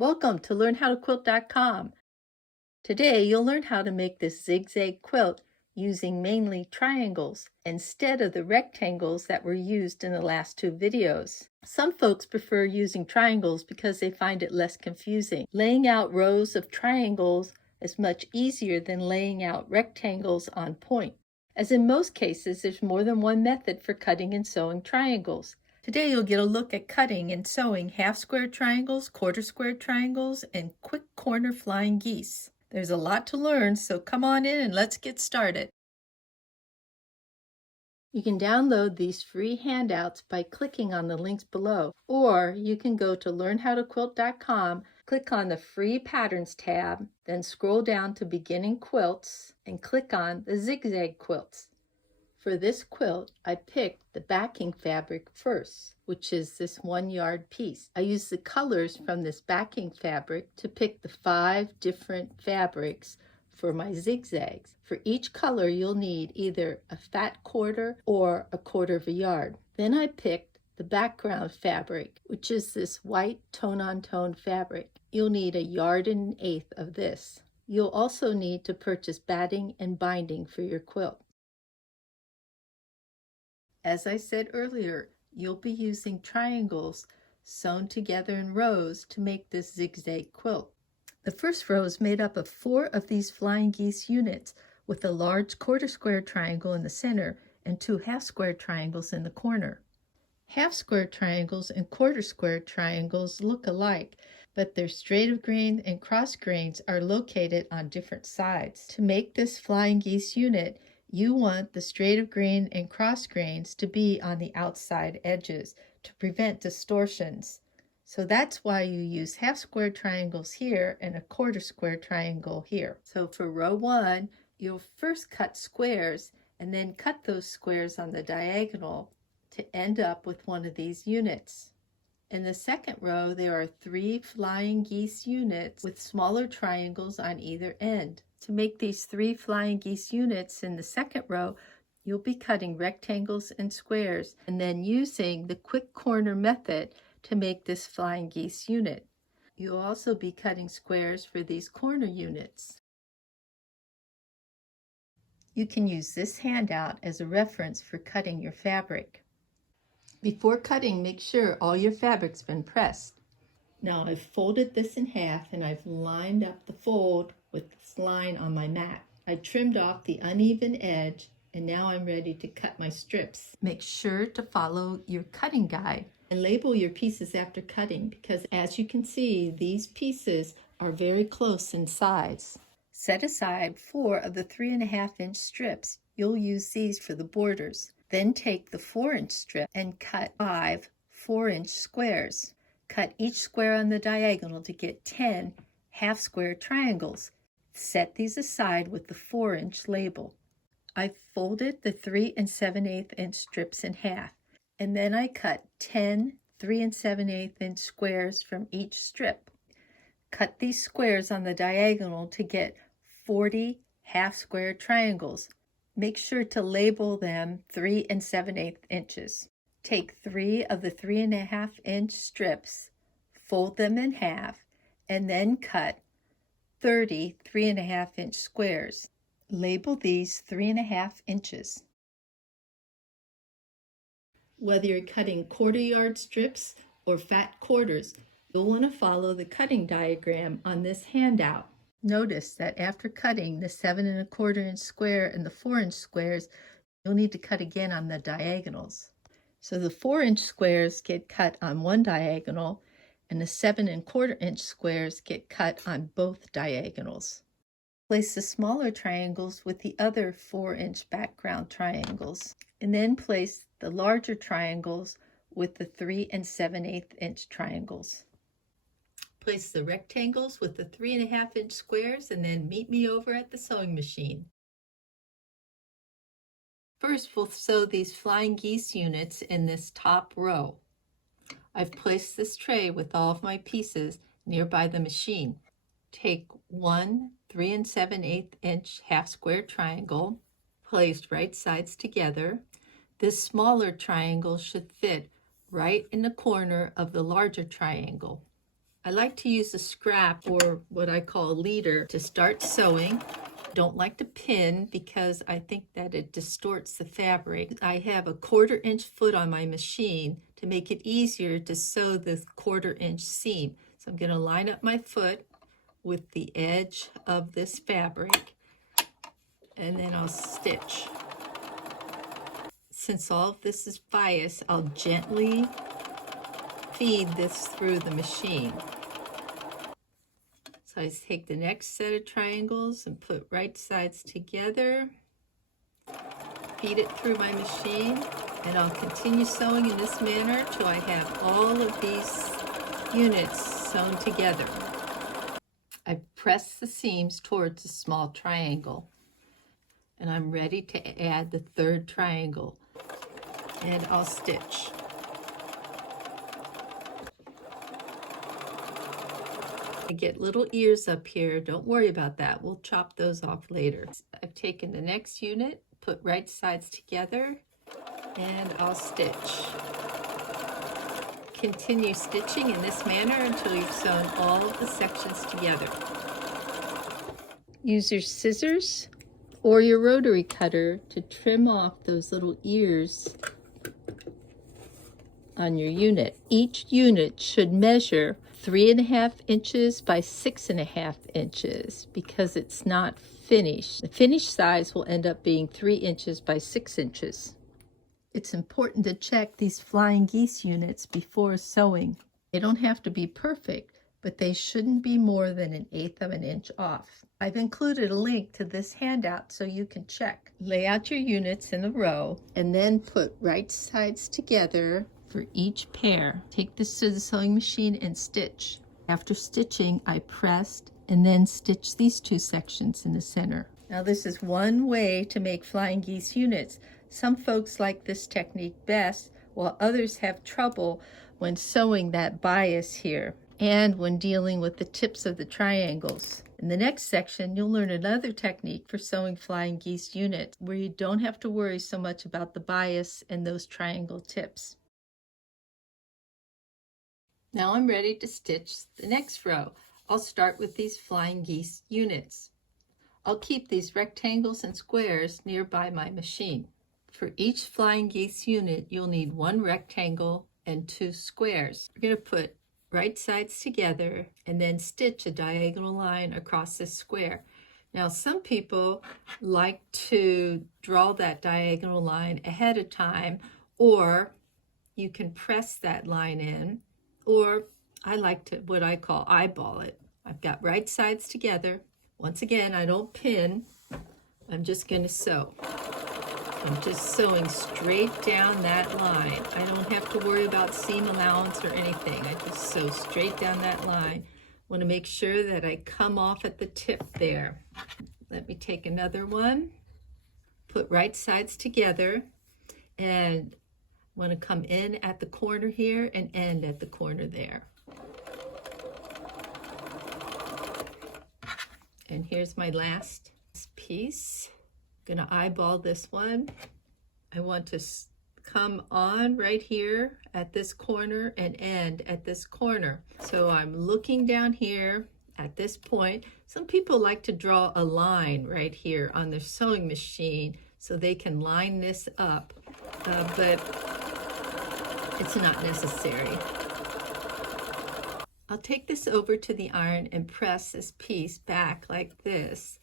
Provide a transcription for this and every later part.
Welcome to LearnHowToQuilt.com. Today you'll learn how to make this zigzag quilt using mainly triangles instead of the rectangles that were used in the last two videos. Some folks prefer using triangles because they find it less confusing. Laying out rows of triangles is much easier than laying out rectangles on point, as in most cases there's more than one method for cutting and sewing triangles. Today you'll get a look at cutting and sewing half square triangles, quarter square triangles, and quick corner flying geese. There's a lot to learn, so come on in and let's get started. You can download these free handouts by clicking on the links below, or you can go to LearnHowToQuilt.com, click on the Free Patterns tab, then scroll down to Beginning Quilts and click on the Zigzag Quilts. For this quilt, I picked the backing fabric first, which is this 1 yard piece. I used the colors from this backing fabric to pick the 5 different fabrics for my zigzags. For each color, you'll need either a fat quarter or a quarter of a yard. Then I picked the background fabric, which is this white tone-on-tone fabric. You'll need 1 1/8 yards of this. You'll also need to purchase batting and binding for your quilt. As I said earlier, you'll be using triangles sewn together in rows to make this zigzag quilt. The first row is made up of 4 of these flying geese units with a large quarter square triangle in the center and 2 half square triangles in the corner. Half square triangles and quarter square triangles look alike, but their straight of grain and cross grains are located on different sides. To make this flying geese unit, you want the straight of grain and cross grains to be on the outside edges to prevent distortions. So that's why you use half square triangles here and a quarter square triangle here. So for row 1, you'll first cut squares and then cut those squares on the diagonal to end up with one of these units. In the second row, there are 3 flying geese units with smaller triangles on either end. To make these 3 flying geese units in the second row, you'll be cutting rectangles and squares and then using the quick corner method to make this flying geese unit. You'll also be cutting squares for these corner units. You can use this handout as a reference for cutting your fabric. Before cutting, make sure all your fabric's been pressed. Now I've folded this in half and I've lined up the fold with this line on my mat. I trimmed off the uneven edge and now I'm ready to cut my strips. Make sure to follow your cutting guide and label your pieces after cutting because as you can see, these pieces are very close in size. Set aside 4 of the 3.5-inch strips. You'll use these for the borders. Then take the 4-inch strip and cut 5 4-inch squares. Cut each square on the diagonal to get 10 half square triangles. Set these aside with the 4-inch label. I folded the 3 7/8 inch strips in half, and then I cut 10 3 7/8 inch squares from each strip. Cut these squares on the diagonal to get 40 half square triangles. Make sure to label them 3 7/8 inches. Take 3 of the 3.5-inch strips, fold them in half, and then cut 30 3.5-inch squares. Label these 3.5 inches. Whether you're cutting quarter-yard strips or fat quarters, you'll want to follow the cutting diagram on this handout. Notice that after cutting the 7.25-inch square and the 4-inch squares, you'll need to cut again on the diagonals. So the 4-inch squares get cut on one diagonal and the 7.25-inch squares get cut on both diagonals. Place the smaller triangles with the other 4-inch background triangles and then place the larger triangles with the 3 7/8-inch triangles. Place the rectangles with the 3.5-inch squares and then meet me over at the sewing machine. First, we'll sew these flying geese units in this top row. I've placed this tray with all of my pieces nearby the machine. Take 1 3 7/8-inch half square triangle, placed right sides together. This smaller triangle should fit right in the corner of the larger triangle. I like to use a scrap or what I call a leader to start sewing. Don't like to pin because I think that it distorts the fabric. I have a 1/4 inch foot on my machine to make it easier to sew this 1/4 inch seam. So I'm going to line up my foot with the edge of this fabric, and then I'll stitch. Since all of this is bias, I'll gently feed this through the machine. So I take the next set of triangles and put right sides together, feed it through my machine, and I'll continue sewing in this manner till I have all of these units sewn together. I press the seams towards a small triangle, and I'm ready to add the 3rd triangle, and I'll stitch. I get little ears up here. Don't worry about that. We'll chop those off later. I've taken the next unit, put right sides together, and I'll stitch. Continue stitching in this manner until you've sewn all of the sections together. Use your scissors or your rotary cutter to trim off those little ears on your unit. Each unit should measure 3.5 inches by 6.5 inches because it's not finished. The finished size will end up being 3 inches by 6 inches. It's important to check these flying geese units before sewing. They don't have to be perfect, but they shouldn't be more than 1/8 of an inch off. I've included a link to this handout so you can check. Lay out your units in a row and then put right sides together for each pair. Take this to the sewing machine and stitch. After stitching, I pressed and then stitched these 2 sections in the center. Now this is one way to make flying geese units. Some folks like this technique best, while others have trouble when sewing that bias here and when dealing with the tips of the triangles. In the next section, you'll learn another technique for sewing flying geese units where you don't have to worry so much about the bias and those triangle tips. Now I'm ready to stitch the next row. I'll start with these flying geese units. I'll keep these rectangles and squares nearby my machine. For each flying geese unit, you'll need 1 rectangle and 2 squares. We're going to put right sides together and then stitch a diagonal line across this square. Now some people like to draw that diagonal line ahead of time, or you can press that line in, or I like to what I call eyeball it. I've got right sides together. Once again, I don't pin. I'm just going to sew. I'm just sewing straight down that line. I don't have to worry about seam allowance or anything. I just sew straight down that line. Want to make sure that I come off at the tip there. Let me take another one. Put right sides together, and want to come in at the corner here and end at the corner there. And here's my last piece. I'm going to eyeball this one. I want to come on right here at this corner and end at this corner. So I'm looking down here at this point. Some people like to draw a line right here on their sewing machine so they can line this up, but it's not necessary. I'll take this over to the iron and press this piece back like this.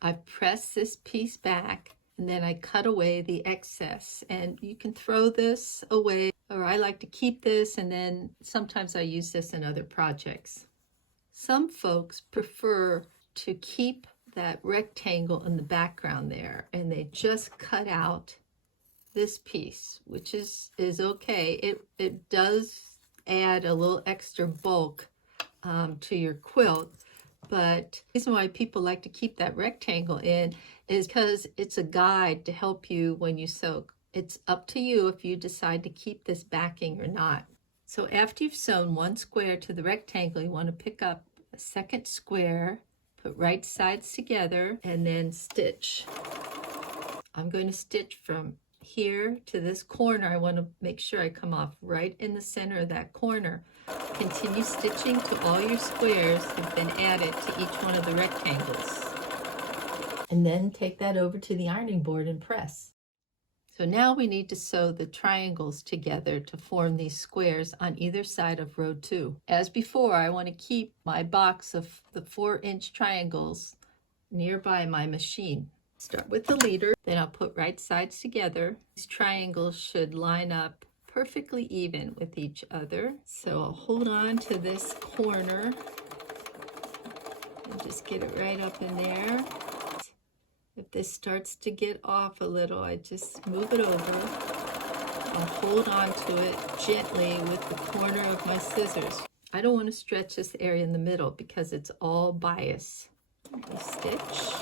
I've pressed this piece back, and then I cut away the excess. And you can throw this away, or I like to keep this, and then sometimes I use this in other projects. Some folks prefer to keep that rectangle in the background there, and they just cut out this piece, which is okay. It does add a little extra bulk to your quilt, but the reason why people like to keep that rectangle in is because it's a guide to help you when you sew. It's up to you if you decide to keep this backing or not. So after you've sewn 1 square to the rectangle, you want to pick up a second square, put right sides together, and then stitch. I'm going to stitch from here to this corner, I want to make sure I come off right in the center of that corner. Continue stitching to all your squares have been added to each one of the rectangles. And then take that over to the ironing board and press. So now we need to sew the triangles together to form these squares on either side of row 2. As before, I want to keep my box of the 4-inch triangles nearby my machine. Start with the leader, then I'll put right sides together. These triangles should line up perfectly even with each other. So I'll hold on to this corner and just get it right up in there. If this starts to get off a little, I just move it over. I'll hold on to it gently with the corner of my scissors. I don't want to stretch this area in the middle because it's all bias. Stitch.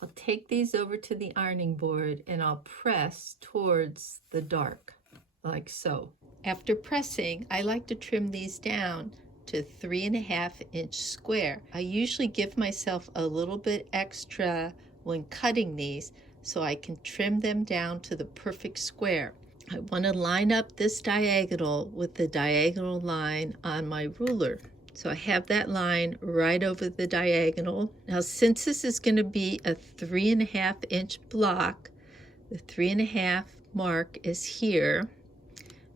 I'll take these over to the ironing board and I'll press towards the dark, like so. After pressing, I like to trim these down to 3.5-inch square. I usually give myself a little bit extra when cutting these so I can trim them down to the perfect square. I want to line up this diagonal with the diagonal line on my ruler. So I have that line right over the diagonal. Now since this is going to be a 3.5-inch block, the 3.5 mark is here.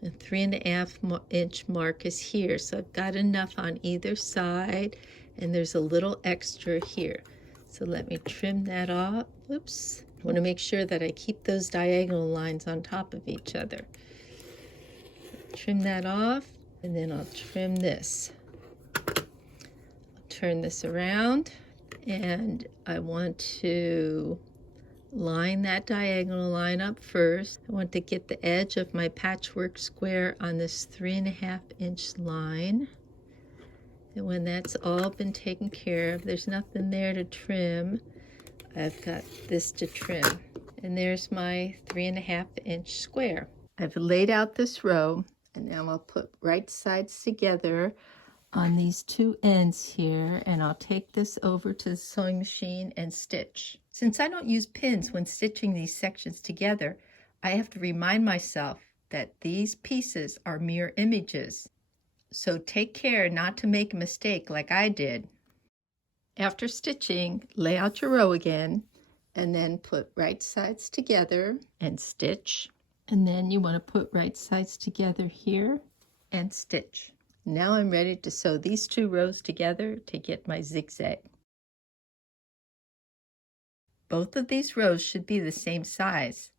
The 3.5-inch mark is here. So I've got enough on either side and there's a little extra here. So let me trim that off. Oops. I want to make sure that I keep those diagonal lines on top of each other. Trim that off, and then I'll trim this. I'll turn this around, and I want to line that diagonal line up first. I want to get the edge of my patchwork square on this 3.5-inch line. And when that's all been taken care of, there's nothing there to trim. I've got this to trim. And there's my 3.5-inch square. I've laid out this row, and now I'll put right sides together on these two ends here, and I'll take this over to the sewing machine and stitch. Since I don't use pins when stitching these sections together, I have to remind myself that these pieces are mirror images. So take care not to make a mistake like I did. After stitching, lay out your row again and then put right sides together and stitch. And then you want to put right sides together here and stitch. Now I'm ready to sew these two rows together to get my zigzag. Both of these rows should be the same size.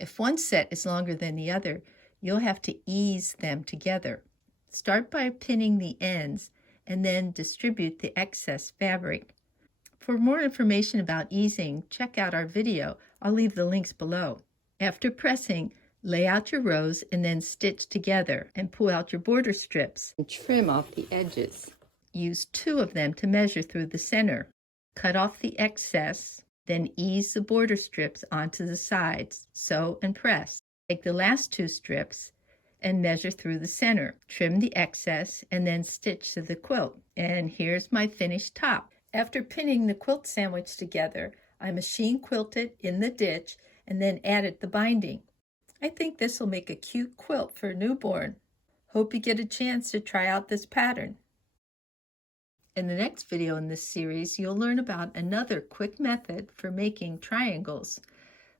If one set is longer than the other, you'll have to ease them together. Start by pinning the ends and then distribute the excess fabric. For more information about easing, check out our video. I'll leave the links below. After pressing, lay out your rows and then stitch together and pull out your border strips and trim off the edges. Use 2 of them to measure through the center. Cut off the excess, then ease the border strips onto the sides. Sew and press. Take the last 2 strips and measure through the center. Trim the excess and then stitch to the quilt. And here's my finished top. After pinning the quilt sandwich together, I machine quilted in the ditch and then added the binding. I think this will make a cute quilt for a newborn. Hope you get a chance to try out this pattern. In the next video in this series, you'll learn about another quick method for making triangles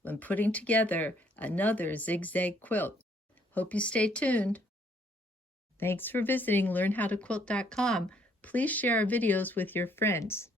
when putting together another zigzag quilt. Hope you stay tuned. Thanks for visiting LearnHowToQuilt.com. Please share our videos with your friends.